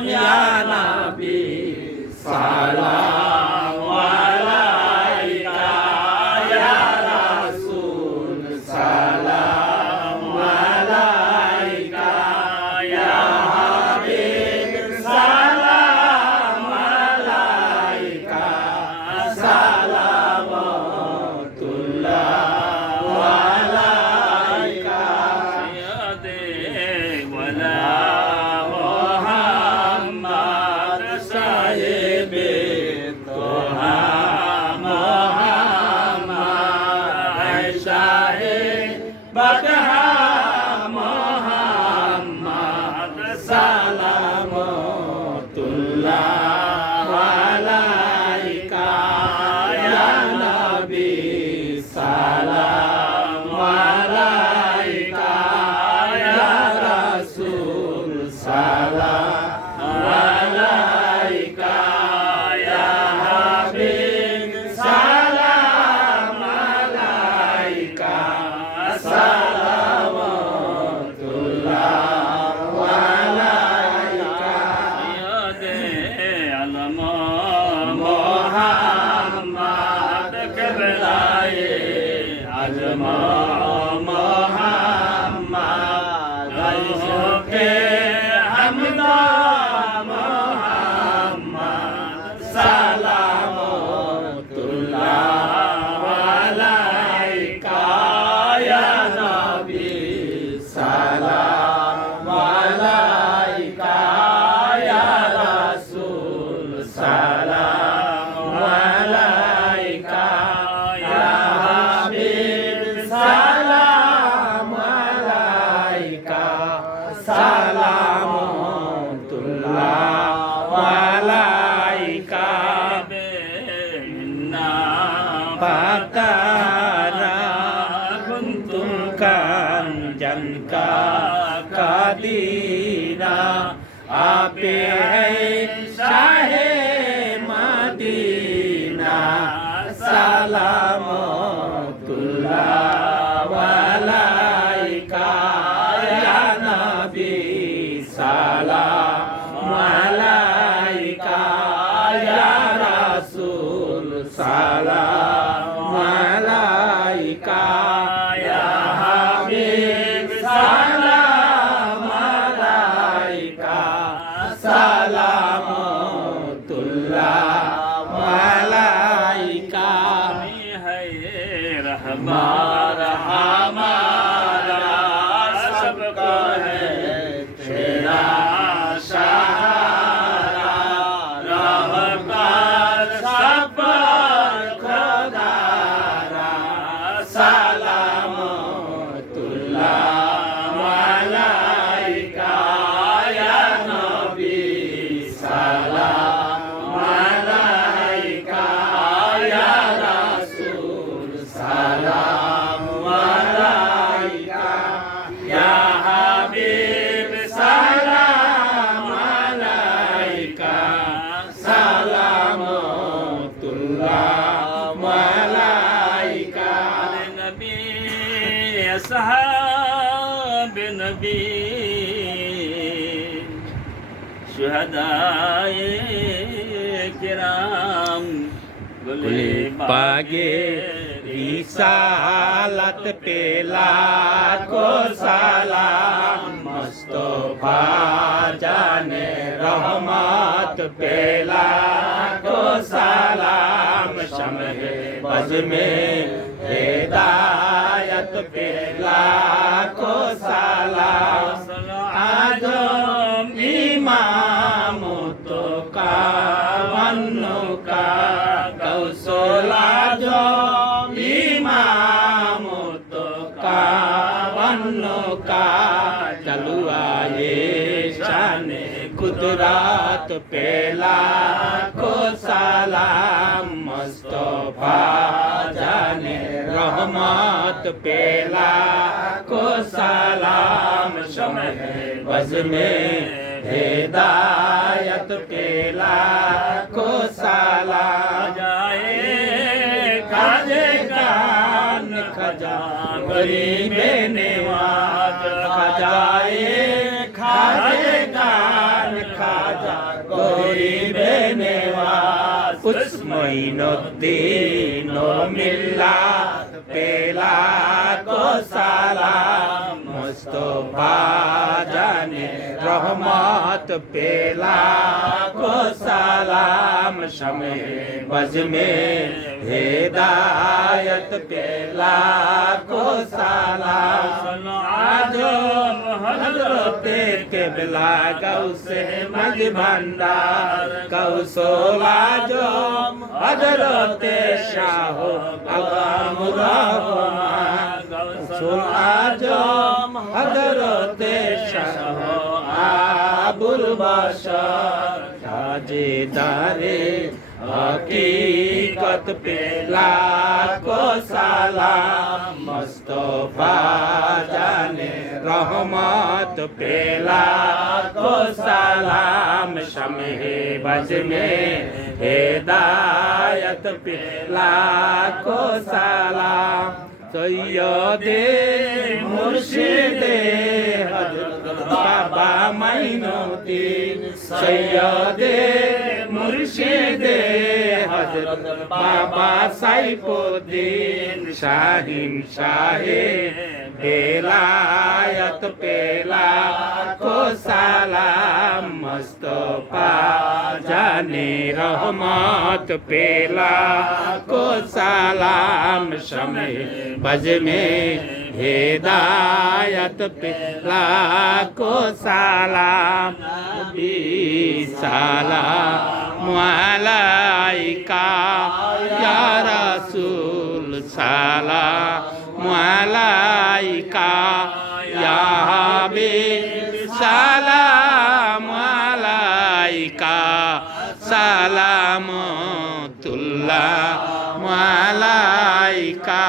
Ya Nabi salam alaika, ya Rasul salam alaika, ya Habib salam alaika, salamatullah alaika, ya wala Muhammad sahib Toha Muhammad sahib Badha Muhammad salamatullah alaika, ya Nabi salam alaika, ya Rasul salam alaika, ya Habib salam alaika, salamatullah alaika, ya alam Muhammad kiblaye azma Muhammad aishke hamda Muhammad salamatullah alaika, ya Nabi salam alaika, ya Rasul salam alaika, ya Habib salam alaika, salamatullah alaika, inna pakara kuntum kanjan ka kadina, ape hai shahe Madina, salamatullah alaika, ya Nabi salam alaika, ya Rasul salam alaika, ya Habib salam alaika, salamatullah alaika, hai रहमा हमारा सबको है तेरा सहारा, रहमत सब पर खुदारा, salamatullah alaika, ya Nabi salam alaika, ya Rasul salam alaika, ya Habib salam alaika, salamatullah alaika, Nabi ashab Nabi शुहदाए किराम गुले बागे रिसालत पे लाखो सलाम, मुस्तफा जाने रहमत पे लाखो सलाम, शम्हे बज़ में हिदायत पे लाखो सलाम, आजम इमाम तो का वन्नो का कौशल, आजम इमाम तो का वन्नो का चलुआ ये शाने कुदरत पे लाखो सलाम, मुस्तफा जाने रहमत पे लाखो सलाम, शम्हे बज़ में हिदायत पे लाखो सलाम, जाए खाजे कान खजा गरीबे नेवाज, खजाए खाजे कान खा খাজা গরিবে নেওয়াজ উসমঈনুদ্দিন ও মিল্লাত পেলা কো সালাম মুস্তফা জানে रहमत पेला को सलाम शमे बज में हिदायत पेला को सलाम आजो हजरत केबला गौसे मज भंडार कौशल आजो हजरत शाहो अगम रहमान कौशल आजो हजरत शाहो আবুল বাশার তাজদারে হकीकत পেলা কো সালাম মুস্তফা জানে रहमत পেলা কো সালাম শমে বজ মে हिदायत পেলা কো সালাম সৈয়দে মুর্শিদে হযরত বাবা মাইনুদ্দিন সৈয়দে মুর্শিদে হযরত বাবা সাইফুদ্দিন শাহিন শাহে বেলায়ত পেলা কো সালাম মুস্তফা জানে रहमत পেলা কো সালাম শমে बज में हिदायत पेला को सलाम सलाम अलैका या रसूल सलाम अलैका या हबीब सलाम अलैका सलामुल्लाह अलैका